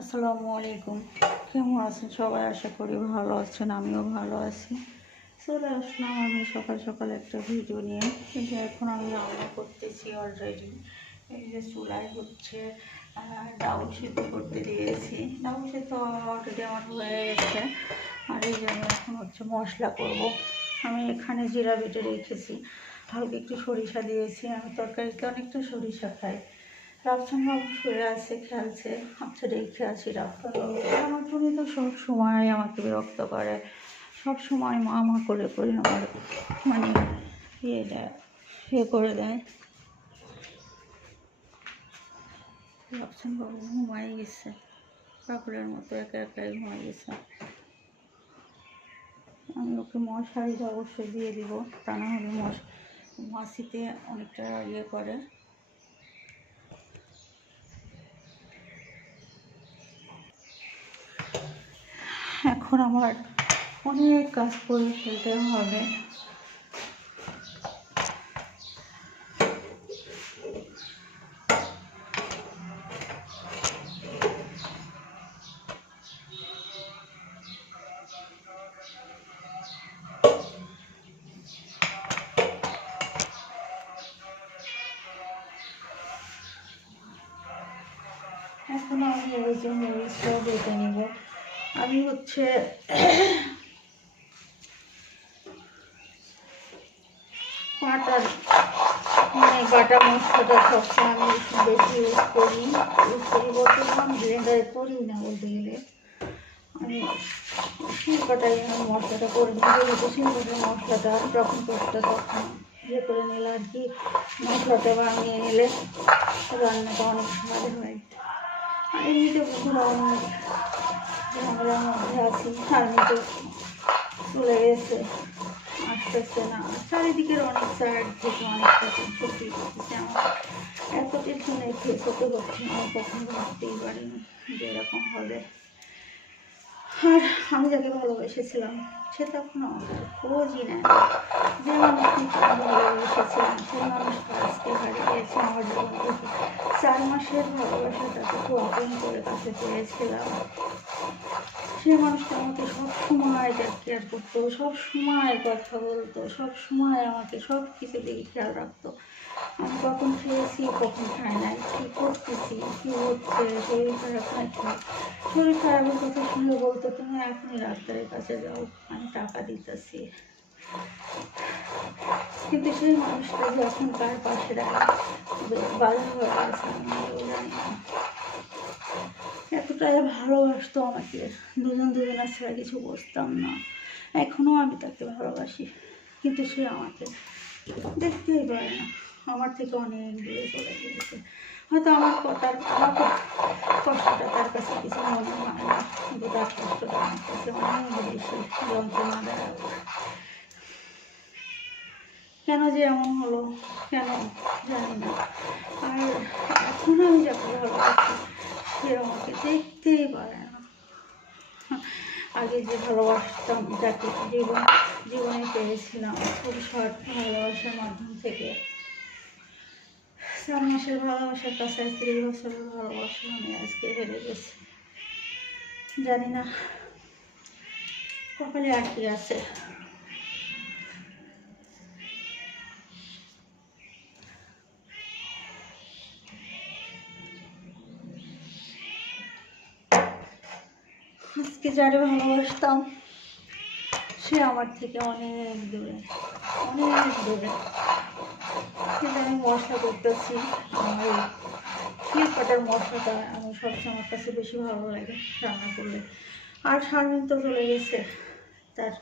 আসসালামু আলাইকুম। কেমন আছেন সবাই? আশা করি ভালো আছেন, আমিও ভালো আছি। চলে আসলাম আমি সকাল সকাল একটা ভিডিও নিয়ে। কিন্তু এখন আমি রান্না করতেছি অলরেডি। এই যে চুলায় হচ্ছে ডাউল সিদ্ধ করতে দিয়েছি। ডাউল সিদ্ধ অলরেডি আমার হয়ে গেছে। আর এই যে আমি এখন হচ্ছে মশলা করব। আমি এখানে জিরা বেটে রেখেছি, হালকা একটু সরিষা দিয়েছি। আমি তরকারিতে অনেকটা সরিষা খাই। রাফসান বাবু শুয়ে আছে, খেলছে। আচ্ছা, রেখে আছি রাফসান বাবু। আমার জন্য তো সব সময় আমাকে বিরক্ত করে, সব সময় মা করে আমার মানে ইয়ে দেয়, করে দেয়। রাফসান বাবু ঘুমাই গেছে, পাগলের মতো একা একাই ঘুমাই গেছে। আমি ওকে মশারিটা অবশ্যই দিয়ে দিব, তা না হলে মাছিতে অনেকটা ইয়ে করে। এখন আমার অনেক কাজ করে ফেলতে হবে। এখন আমি এই যে মরিচটাও বেটে নেব। আমি হচ্ছে বাটার বাটা মশলাটা সবসময় আমি বেশি ইউজ করি। বর্তমান ব্লেন্ডারে করি না বলতে গেলে। আমি শিলপাটাই আমি মশলাটা করে নিই। যেহেতু শিলপাটার মশলাটা যখন করতে তখন ইয়ে করে নিলে আর কি, মশলাটা বানিয়ে নিলে রান্নাটা অনেক সহজ হয়। আর এমনিতে বন্ধুরা অনেক ঝামেলার মধ্যে আছি, আর্মিতে চলে গেছে, আসতেছে না। চারিদিকের অনেক সাইড থেকে অনেক রকম ক্ষতি করতেছে। আমার এত টেনশনে ফেস হতে হচ্ছে, আমি কখনো ভাবতেই পারিনি যে এরকম হবে। আর আমি যাকে ভালোবেসেছিলাম সে তখন আমাকে খোঁজই নেয়। যে মানুষকে আমি ভালোবেসেছিলাম সেই মানুষটা আজকে হারিয়ে গেছে আমার জীবন থেকে। 4 মাসের ভালোবাসাটাকে খুব আপন করে কাছে পেয়েছিলাম। সেই মানুষটা আমাকে সবসময় কেয়ার করতো, সবসময় কথা বলতো, সবসময় আমাকে সব কিছু দিকে খেয়াল রাখতো। আমি কখন খেয়েছি, কখন খাই নাই, কী করতেছি, কী হচ্ছে, শরীর খারাপ নাকি। শরীর খারাপের কথা শুনে বলতো, তুমি এখনই ডাক্তারের কাছে যাও, আমি টাকা দিতেছি। কিন্তু সেই মানুষটা যে এখন কার পাশে বাধা হয়ে গেছে আমি জানি না। এতটাই ভালোবাসতো আমাকে, দুজনের ছাড়া কিছু বুঝতাম না। এখনও আমি তাকে ভালোবাসি, কিন্তু সে আমাকে দেখতেই পারে না। আমার থেকে অনেক দূরে চলে গিয়েছে। হয়তো আমার কষ্টটা তার কাছে কিছু মনে হয় না, কিন্তু তার কষ্টটা আমার কাছে অনেক বেশি যন্ত্রণা দেয়। কেন যে এমন হলো, কেন জানি না। আর এখন আমি যাকে ভালোবাসি সে আমাকে দেখতেই পারে না। আগে যে ভালোবাসতাম, যাকে জীবনে পেয়েছিলাম খুব শর্ট ভালোবাসার মাধ্যম থেকে, 4 মাসের ভালোবাসার কাছে 30 বছরের ভালোবাসা আমি আজকে হেরে গেছি। জানি না কপালে আর কি আছে। আজকে যারে ভালোবাসতাম সে আমার থেকে অনেক দূরে, অনেক দূরে। কিন্তু আমি মশলা করতেছি, আমার এই শিলপাটার মশলাটা আমি সবসময় আমার কাছে বেশি ভালো লাগে রান্না করলে। আর শারমিন তো চলে গেছে তার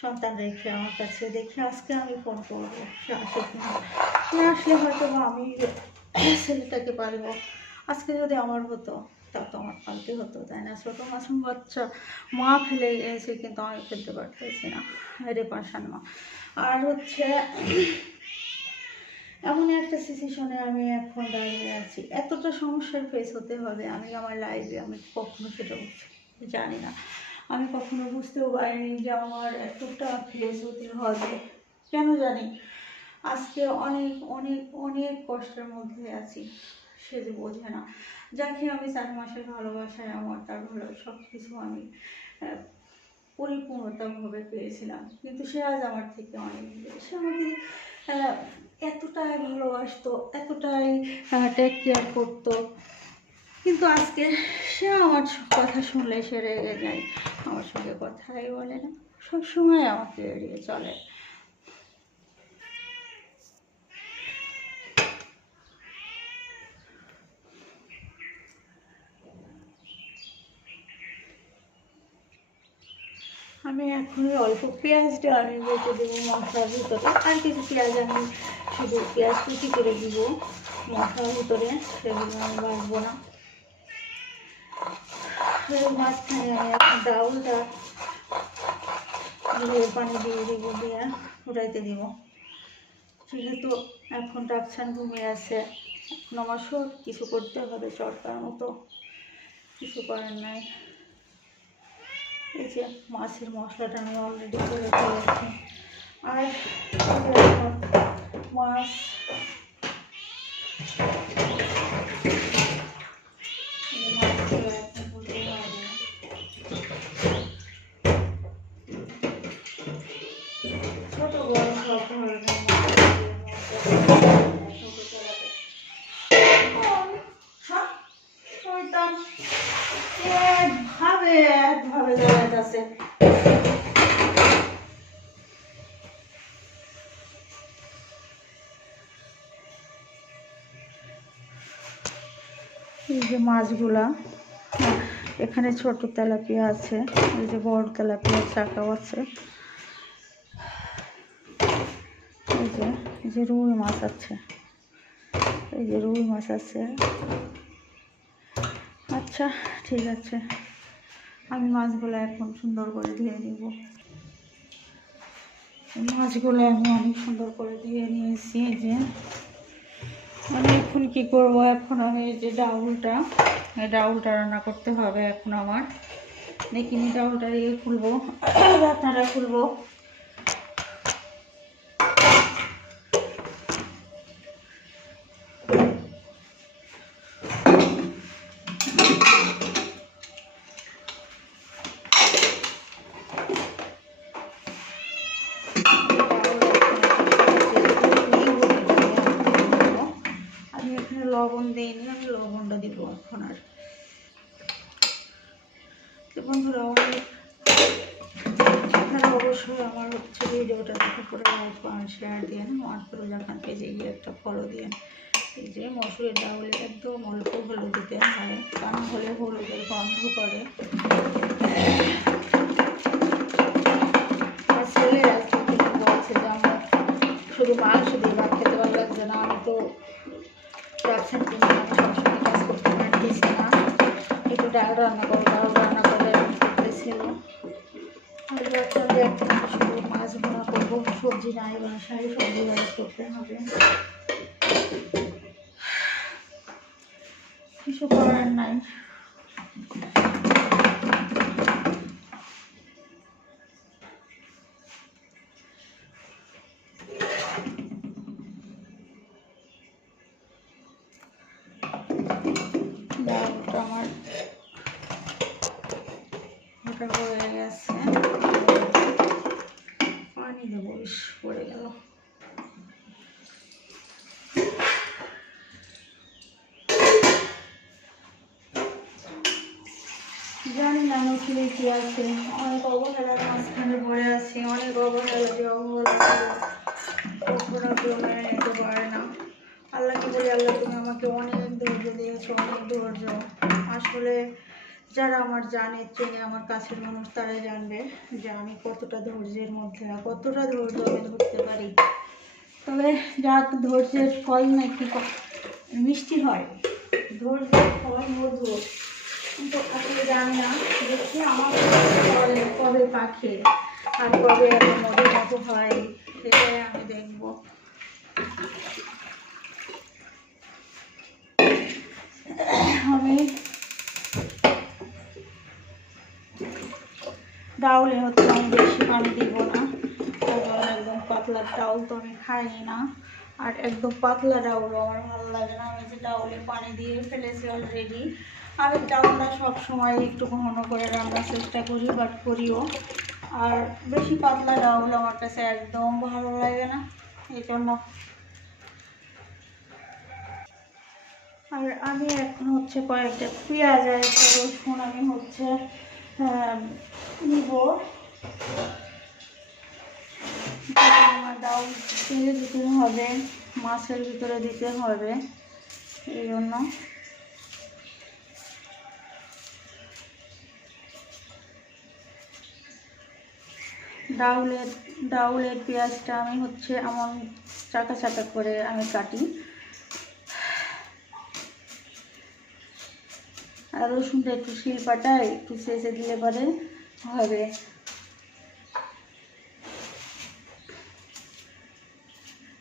সন্তান রেখে আমার কাছে। দেখি আজকে আমি ফোন করবো সে আসে কিনা। সে আসলে হয়তো আমি ছেলেটাকে পারবো। আজকে যদি আমার হতো তা তো আমার পালতে হতো, তাই না? ছোটো মাসুম বাচ্চা, মা ফেলে গিয়েছে কিন্তু আমি ফেলতে পারতেছি না, রে পাশান মা। আর হচ্ছে এমন একটা সিচুয়েশনে আমি এখন দাঁড়িয়ে আছি, এতটা সমস্যার ফেস হতে হবে আমি আমার লাইফে, আমি কখনো সেটা জানি না। আমি কখনো বুঝতেও পারিনি যে আমার এতটা ফেস হতে হবে। কেন জানি আজকে অনেক অনেক অনেক কষ্টের মধ্যে আছি। সে যে বোঝে না। যাকে আমি 4 মাসের ভালোবাসায় আমার তার ভালো সব কিছু আমি পরিপূর্ণতাভাবে পেয়েছিলাম, কিন্তু সে আজ আমার থেকে অনেক দূরে। সে আমাকে এতটাই ভালোবাসতো, এতটাই টেক কেয়ার করতো, কিন্তু আজকে সে আমার কথা শুনলে সে রেগে যায়, আমার সঙ্গে কথাই বলে না, সবসময় আমাকে এড়িয়ে চলে। আমি এখন অল্প পেঁয়াজটা আমি বেটে দেবো মশলার ভিতরে, আর কিছু পেঁয়াজ আমি শুধু পেঁয়াজ কুচি করে দিব মশলার ভিতরে, সেগুলো আমি বাড়বো না। মাঝখানে আমি এখন ডাউলটা পানি দিয়ে দেবো, দিয়ে ফুটাইতে দিব। যেহেতু এখন ডাকছান ঘুমিয়ে আছে, এখন আমার সব কিছু করতে হবে চটকার মতো, কিছু করার নাই। এই যে মাছের মশলাটা আমি অলরেডি করে ফেলেছি, আর এখন মাছ ছোট বড় সব ধরনের একভাবে দাঁড়ায় আছে। এই যে মাছগুলা, এখানে ছোট তেলাপিয়া আছে, এই যে বড় তেলাপিয়া চাকাও আছে, এই যে রুই মাছ আছে, এই যে রুই মাছ আছে। আচ্ছা ঠিক আছে, আমি মাছগুলো এখন সুন্দর করে ধুয়ে নিব। মাছগুলো আমি অনেক সুন্দর করে ধুয়ে নিয়েছি। এই যে আমি এখন কি করব, এখন আমি এই যে ডাউলটা রান্না করতে হবে এখন আমার। দেখি ডাউলটা দিয়ে খুলবো, রান্নাটা খুলবো। লবণ দিইনি, আমি লবণটা দিব এখন। আর বন্ধুরা আপনারা অবশ্যই আমার হচ্ছে ভিডিওটা দেখে পরে লাইক কমেন্ট শেয়ার দিয়ে আমার রোজাখান পেজে গিয়ে একটা ফলো দিয়ে। এই যে মসুরের ডাউলে একদম অল্প হলুদ দিতে হয়, কারণ হলে হলুদের গন্ধ করে। আর ছেলে আজকে বলছে যে আমার শুধু মাংস দিয়ে ভাত খেতে ভালো লাগছে না, আমি তো রাখছেন কিনা আমি সবসময় কাজ করতে পারতেছি না, একটু ডাল রান্না করে করতেছিল। আর বাচ্চাদের এখন শুধু মাছ ভুনা করবো, সবজি নাই বাসায়, সবজি রাইস করতে হবে, কিছু করার নাই। ডালটা আমার ওটা হয়ে গেছে, পানি দেবো, পড়ে গেল। জানি না নতুন কি আছে, অনেক অবহেলার মাঝখানে ভরে আছি, অনেক অবহেলা দিয়ে অবহেলা কখনো কেউ মেনে নিতে পারে না। আল্লাহকে বলি, আল্লাহ তুমি আমাকে অনেক ধৈর্য দিয়েছো, অনেক ধৈর্য। আসলে যারা আমার জানে চেনে, আমার কাছের মানুষ, তারাই জানবে যে আমি কতটা ধৈর্যের মধ্যে, কতটা ধৈর্য আমি ধরতে পারি। তবে যাক, ধৈর্যের ফল নাকি মিষ্টি হয়, ধৈর্যের ফল মধুর, কিন্তু আসলে জানি না দেখি আমার কবে পাখি আর কবে এত মধুর মতো হয়, সেটাই আমি দেখবো। আমি ডাউলে হচ্ছে আমি বেশি পানি দিব না, কারণ একদম পাতলা ডাউল তো আমি খাই না, আর একদম পাতলা ডাউল আমার ভালো লাগে না। আমি যে ডাউলে পানি দিয়ে ফেলেছি অলরেডি। আমি ডাউলটা সবসময় একটু ঘন করে রান্নার চেষ্টা করি, বাট করিও। আর বেশি পাতলা ডাউল আমার কাছে একদম ভালো লাগে না, এই জন্য। আর আমি এখন হচ্ছে কয়েকটা পেঁয়াজ আর একটা রসুন আমি হচ্ছে নিব। আমার ডাউল তেলে দিতে হবে, মাছের ভিতরে দিতে হবে, এই জন্য। ডাউলের পেঁয়াজটা আমি হচ্ছে এমন চাকা চাকা করে আমি কাটি। আর রসুনটা একটু শিলপাটায় একটু চেঁচে দিলে পরে হবে।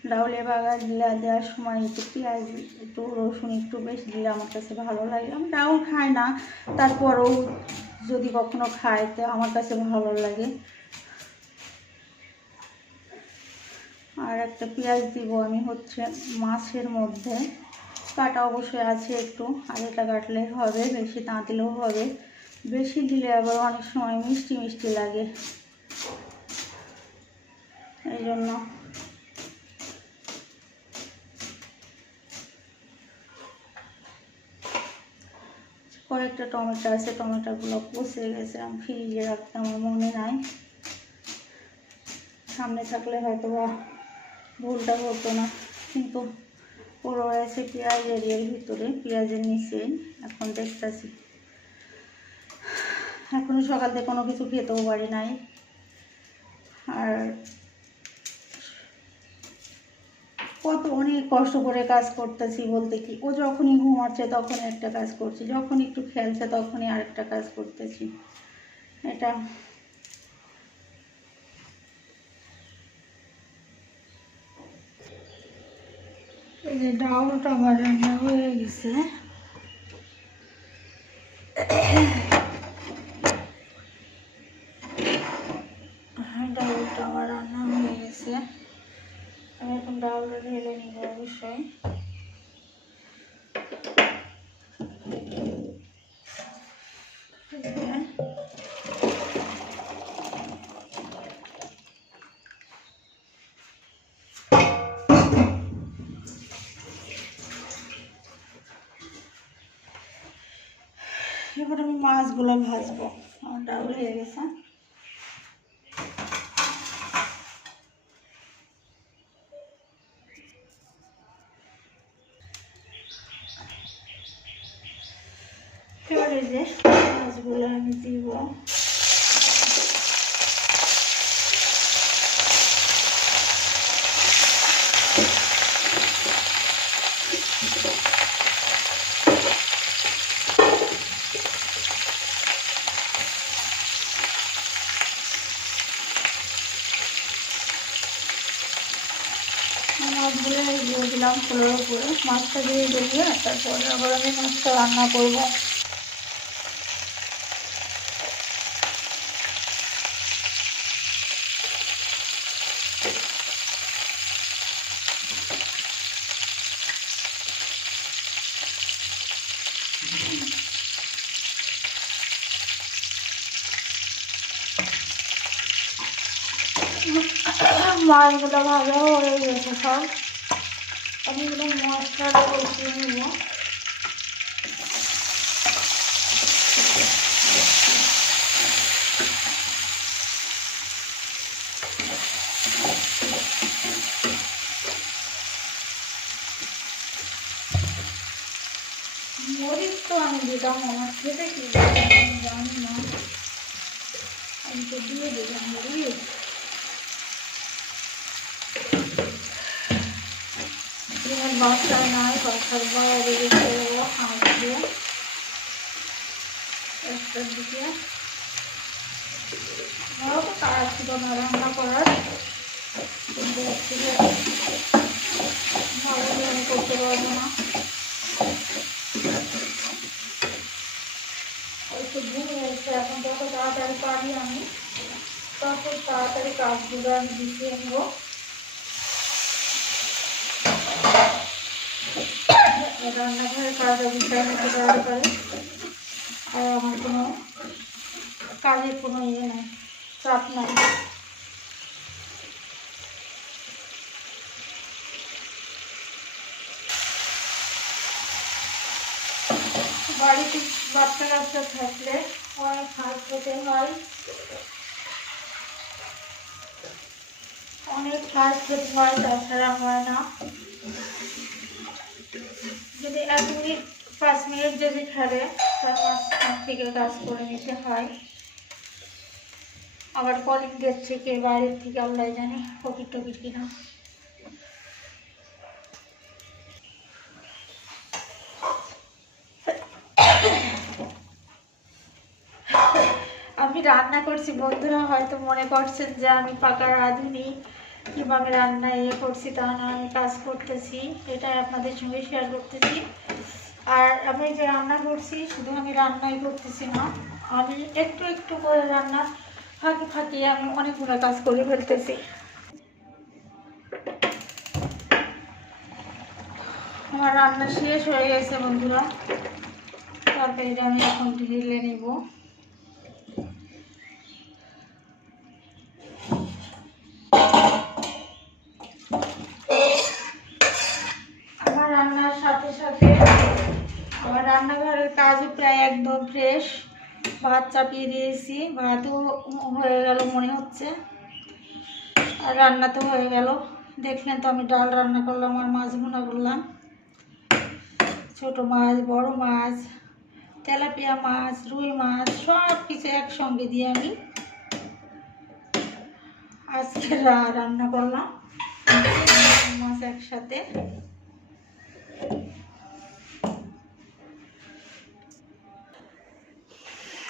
ডাউলে বাগার দেওয়ার সময় একটু পেঁয়াজ একটু রসুন একটু বেশি দিলে আমার কাছে ভালো লাগে। আমি ডাউল খাই না, তারপরেও যদি কখনো খাই তো আমার কাছে ভালো লাগে। আর একটা পেঁয়াজ দিব আমি হচ্ছে মাছের মধ্যে, কাটা অবশ্যই আছে একটু, আর এটা কাটলে হবে, বেশি না দিলেও হবে। বেশি দিলে আবার অনেক সময় মিষ্টি মিষ্টি লাগে, এই জন্য। কয়েকটা টমেটো আছে, টমেটোগুলো পচে গেছে, আমি ফ্রিজে রাখতে আমার মনে নাই। সামনে থাকলে হয়তো বা ভুলটা হতো না, কিন্তু পুরো আছে পেঁয়াজের এর ভিতরে, পেঁয়াজের নিচেই। এখন দেখতেছি এখনো সকাল থেকে কোনো কিছু খেতেও পারি নাই। আর কত অনেক কষ্ট করে কাজ করতেছি বলতে কি, ও যখনই ঘুমাচ্ছে তখনই একটা কাজ করছি, যখন একটু খেলছে তখনই আরেকটা কাজ করতেছি। এটা এই যে ডাউলটা আমার রান্না হয়ে গেছে। ডাউলটা আমার রান্না হয়ে গেছে, আমি এখন ডাউলটা ঢেলে নিব অবশ্যই। এবার আমি মাছগুলো ভাজবো, আমার ডাউল হয়ে গেছে। এবার এই যে মাছগুলো আমি দিব। মাছগুলো দিয়ে দিলাম ফুলের উপরে, মাছটা দিয়ে দিয়ে তারপরে আবার আমি মাছটা রান্না করবো। মাছগুলো ভাজা হয়ে গেছে সব, আমি এগুলো মশলাটা কষিয়ে নেব। মরিচ তো আমি দিলাম, আমার খেতে কি জানি না, আমি তো দিয়ে দিলাম মরিচ। বাসায় নাই, বাসার বাইরে গেছে হাঁস দিয়ে একটার দিকে। আমারও তো তারা ছিল না রান্না করার, কিন্তু ভালো আমি করতে পারবো না। একটু ভুল হয়েছে, এখন যত তাড়াতাড়ি পারি আমি তত তাড়াতাড়ি কাজগুলো আমি গুছিয়ে নেব। রান্নাঘরের কাজ আমি টাইম মতো করাতে পারি। আর আমার কোনো কাজের কোনো ইয়ে নেই, চাপ নাই। বাড়িতে বাচ্চা কাচ্চা থাকলে অনেক কাজ খেতে হয়, অনেক কাজ খেতে হয়, তাছাড়া হয় না। যদি 1 মিনিট 5 মিনিট যদি খেলে তার মাঝখান থেকে কাজ করে নিতে হয়। আবার কলিং গেট থেকে বাইরের থেকে আল্লাহ জানে পকেট টকেট কিনা। আমি রান্না করছি, বন্ধুরা হয়তো মনে করছেন যে আমি পাকা রাঁধুনি কিংবা আমি রান্না করছি, তা না, আমি কাজ করতেছি, এটাই আপনাদের সঙ্গে শেয়ার করতেছি। আর আমি যে রান্না করছি শুধু আমি রান্নাই করতেছি না, আমি একটু একটু করে রান্না ফাঁকি ফাঁকি আমি অনেকগুলো কাজ করে ফেলতেছি। আমার রান্না শেষ হয়ে গেছে বন্ধুরা, তরকারিটা আমি এখন ঢেলে নেব। আমার রান্নার সাথে সাথে আমার রান্নাঘরের কাজও প্রায় একদম ফ্রেশ। ভাত চাপিয়ে দিয়েছি, ভাতও হয়ে গেল মনে হচ্ছে, আর রান্না তো হয়ে গেল। দেখলেন তো আমি ডাল রান্না করলাম আর মাছ ভুনা করলাম। ছোটো মাছ, বড় মাছ, তেলাপিয়া মাছ, রুই মাছ সব কিছু একসঙ্গে দিয়ে আমি আজকে রান্না করলাম মাছ একসাথে।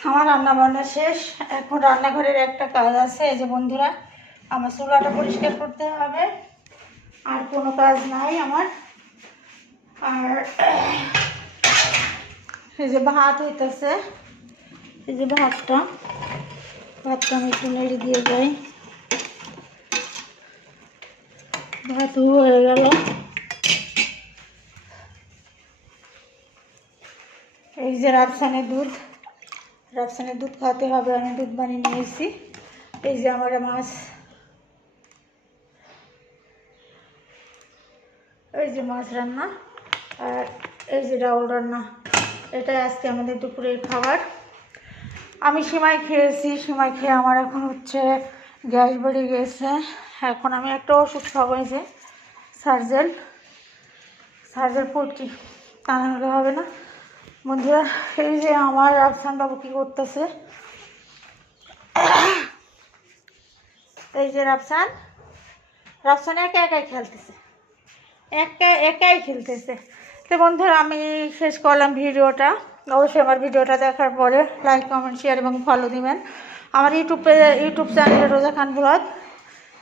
আমার রান্না বান্না শেষ, এখন রান্নাঘরের একটা কাজ আছে। এই যে বন্ধুরা, আমার চুলাটা পরিষ্কার করতে হবে, আর কোনো কাজ নাই আমার। আর এই যে ভাত হইতেছে, এই যে ভাতটা আমি একটু নেড়ে দিয়ে যাই। ভাত হয়ে গেল। এই যে রাফসানের দুধ খাওয়াতে হবে, আমি দুধ বানিয়ে নিয়েছি। এই যে আমার মাছ, এই যে মাছ রান্না, আর এই যে ডাউল রান্না। এটাই আজকে আমাদের দুপুরের খাবার। আমি সিমাই খেয়েছি, সিমাই খেয়ে আমার এখন হচ্ছে গ্যাস বেড়ে গেছে। এখন আমি একটা ওষুধ খাবো, এই যে সার্জেল পড়ছি, তা নাহলে হবে না বন্ধুরা। এই যে আমার রাফসান বাবু কী করতেছে, এই যে রাফসান একাই খেলতেছে, একাই খেলতেছে। তো বন্ধুরা আমি শেষ করলাম ভিডিওটা। অবশ্যই আমার ভিডিওটা দেখার পরে লাইক, কমেন্ট, শেয়ার এবং ফলো দিবেন। আমার ইউটিউব চ্যানেলে রোজা খান ব্লগ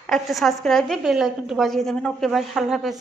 একটা সাবস্ক্রাইব দিয়ে বেল আইকনটি বাজিয়ে দেবেন। ওকে বাই, আল্লাহ হাফেজ।